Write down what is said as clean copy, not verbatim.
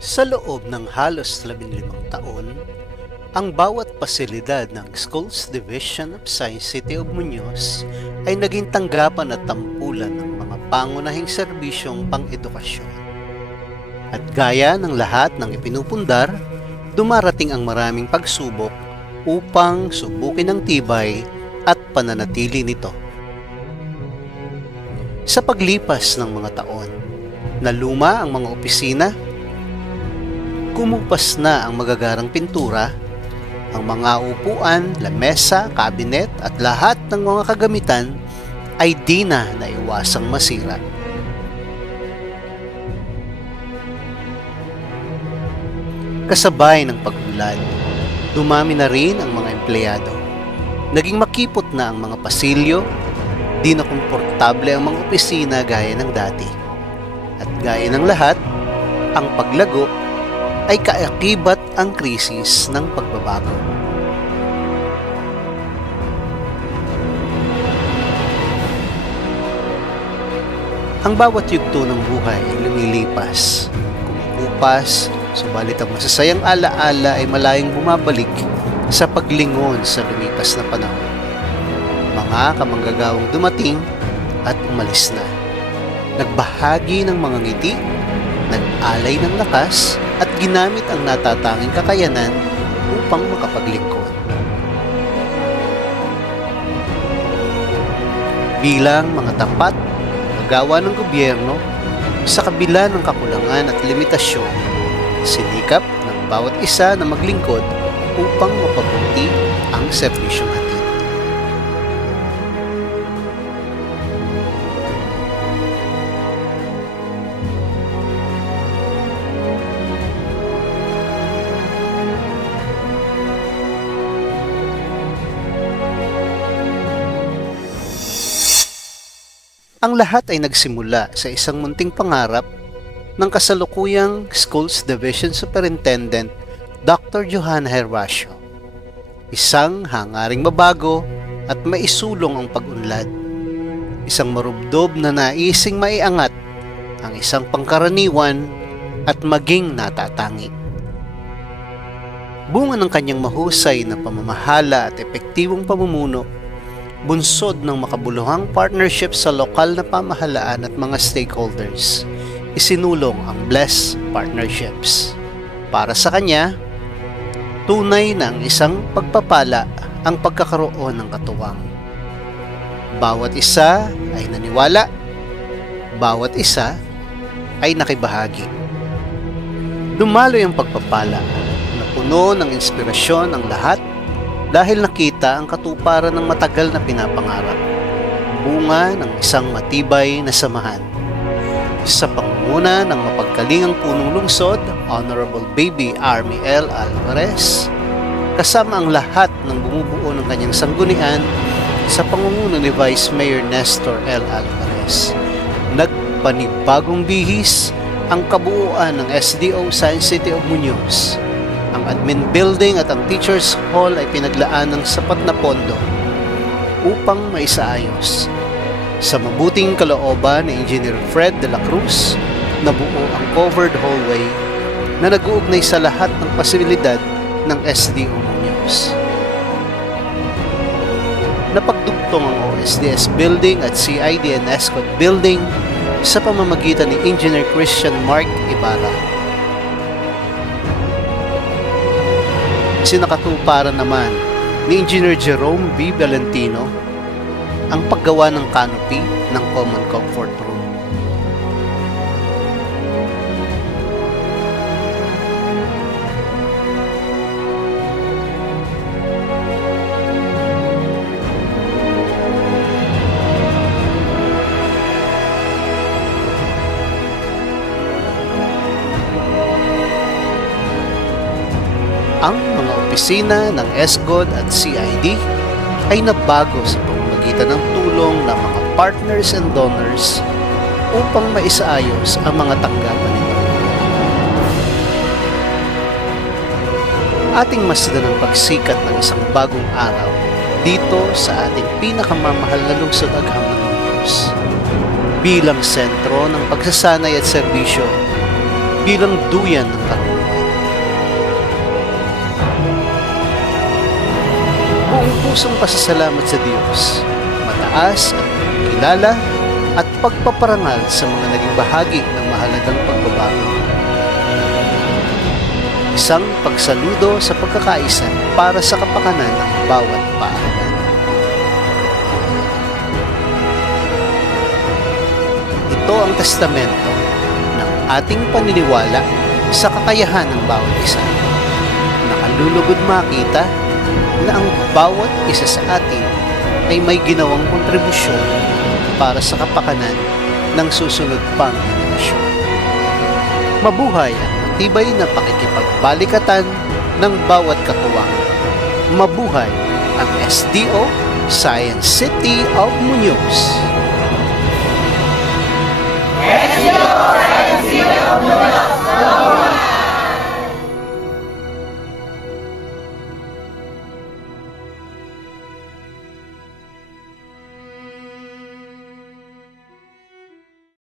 Sa loob ng halos 15 taon, ang bawat pasilidad ng Schools Division of Science City of Muñoz ay naging tanggapan at tampulan ng mga pangunahing serbisyong pang-edukasyon. At gaya ng lahat ng ipinupundar, dumarating ang maraming pagsubok upang subukin ang tibay at pananatili nito. Sa paglipas ng mga taon, naluma ang mga opisina, kumupas na ang magagarang pintura, ang mga upuan, lamesa, kabinet at lahat ng mga kagamitan ay di na naiwasang masira. Kasabay ng pag-unlad, dumami na rin ang mga empleyado. Naging makipot na ang mga pasilyo, di na komportable ang mga opisina gaya ng dati. At gaya ng lahat, ang paglago ay kaakibat ang krisis ng pagbabago. Ang bawat yugto ng buhay ay lumilipas, kumukupas, subalit ang masasayang alaala ay malayang bumabalik sa paglingon sa lumipas na panahon. Mga kamanggagawang dumating at umalis na. Nagbahagi ng mga ngiti, nag-alay ng lakas at ginamit ang natatanging kakayanan upang makapaglingkod. Bilang mga tapat, magawa ng gobyerno, sa kabila ng kakulangan at limitasyon, sinikap ng bawat isa na maglingkod upang mapabuti ang serbisyong hatid. Ang lahat ay nagsimula sa isang munting pangarap ng kasalukuyang Schools Division Superintendent Dr. Johanna Hervasio. Isang hangaring mabago at maisulong ang pag-unlad. Isang marubdob na naising maiangat ang isang pangkaraniwan at maging natatangi. Bunga ng kanyang mahusay na pamamahala at epektibong pamumuno, bunsod ng makabuluhang partnership sa lokal na pamahalaan at mga stakeholders, isinulong ang Bless Partnerships. Para sa kanya, tunay na ang isang pagpapala ang pagkakaroon ng katuwang. Bawat isa ay naniwala, bawat isa ay nakibahagi. Dumaloy ang pagpapala na puno ng inspirasyon ang lahat dahil nakita ang katuparan ng matagal na pinapangarap, bunga ng isang matibay na samahan. Sa pangunguna ng mapagkalingang punong lungsod, Honorable Baby Army L. Alvarez, kasama ang lahat ng bumubuo ng kanyang sanggunian sa pangunguna ni Vice Mayor Nestor L. Alvarez, nagpanibagong bihis ang kabuuan ng SDO Science City of Muñoz. Ang admin building at ang teachers hall ay pinaglaan ng sapat na pondo upang maisaayos. Sa mabuting kalooban ni Engineer Fred de la Cruz, nabuo ang covered hallway na nag-uugnay sa lahat ng posibilidad ng SDO Muñoz. Napagdugtong ang OSDS building at CID and ESCOT building sa pamamagitan ni Engineer Christian Mark Ibarra. Sinakatuparan naman ni Engineer Jerome B. Valentino ang paggawa ng canopy ng Common Comfort Room. Ang mga opisina ng ESCOT at CID ay nabago sa pamamagitan ng tulong ng mga partners and donors upang maisaayos ang mga tanggapan nito. Ating masdan ang pagsikat ng isang bagong araw dito sa ating pinakamamahal na lungsod agham ng Muñoz. Bilang sentro ng pagsasanay at serbisyo bilang duyan ng karunungan. Buong pusong pasasalamat sa Diyos, mataas at kilala at pagpaparangal sa mga naging bahagi ng mahalagang pagbabago. Isang pagsaludo sa pagkakaisa para sa kapakanan ng bawat paaralan. Ito ang testamento ng ating paniniwala sa kakayahan ng bawat isa. Nakalulugod makita na ang bawat isa sa atin ay may ginawang kontribusyon para sa kapakanan ng susunod pang henerasyon. Mabuhay ang matibay na pakikipagbalikatan ng bawat katuwang. Mabuhay ang SDO Science City of Muñoz.